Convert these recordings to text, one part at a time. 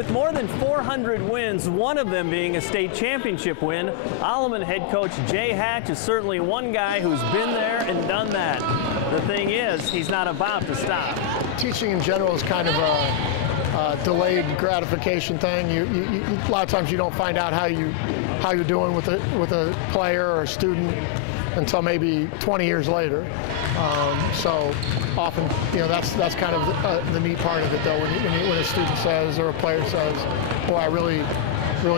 With more than 400 wins, one of them being a state championship win, Alleman head coach Jay Hatch is certainly one guy who's been there and done that. The thing is, he's not about to stop. Teaching in general is kind of a delayed gratification thing. A lot of times you don't find out how you're doing with a player or a student until maybe 20 years later. So often, that's kind of the neat part of it, though, when a student says or a player says, "Boy, I really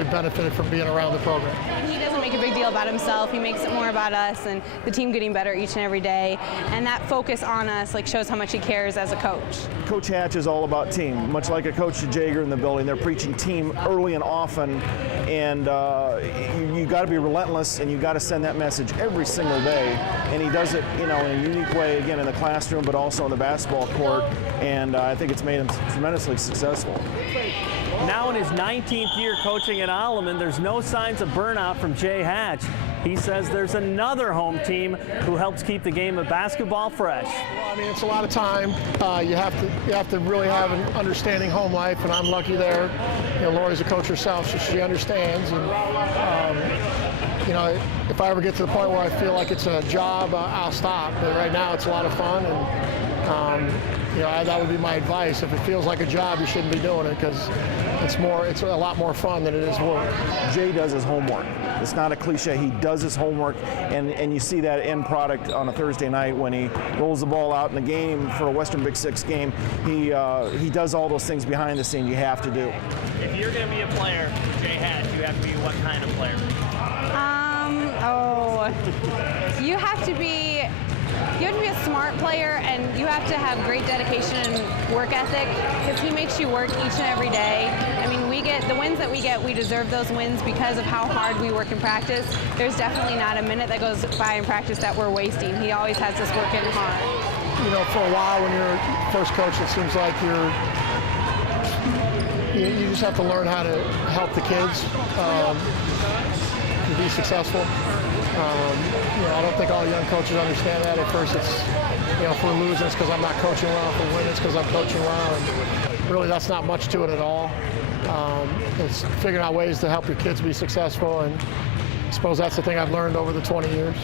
benefited from being around the program." He doesn't make a big deal about himself. He makes it more about us and the team getting better each and every day. And that focus on us shows how much he cares as a coach. Coach Hatch is all about team, much like a Coach Jager in the building. They're preaching team early and often, and you got to be relentless, and you got to send that message every single day. And he does it, in a unique way, again, in the classroom, but also on the basketball court. And I think it's made him tremendously successful. Now in his 19th year coaching at Alleman, there's no signs of burnout from Jay Hatch. He says there's another home team who helps keep the game of basketball fresh. Well, I mean, it's a lot of time. You have to really have an understanding home life, and I'm lucky there. Lori's a coach herself, so she understands. And if I ever get to the point where I feel like it's a job, I'll stop. But right now, it's a lot of fun, and that would be my advice. If it feels like a job, you shouldn't be doing it, because it's a lot more fun than it is work. Jay does his homework. It's not a cliche. He does his homework, and you see that end product on a Thursday night when he rolls the ball out in the game for a Western Big Six game. He does all those things behind the scene you have to do. If you're going to be a player, Jay Hatch, you have to be what kind of player? You have to be a smart player, and you have to have great dedication and work ethic, because he makes you work each and every day. I mean, the wins that we deserve those wins because of how hard we work in practice. There's definitely not a minute that goes by in practice that we're wasting. He always has us working hard. For a while when you're first coach, it seems like you just have to learn how to help the kids to be successful. I don't think all young coaches understand that. At first, it's, if we're losing, it's because I'm not coaching well. If we're winning, it's because I'm coaching well. And really, that's not much to it at all. It's figuring out ways to help your kids be successful, and I suppose that's the thing I've learned over the 20 years.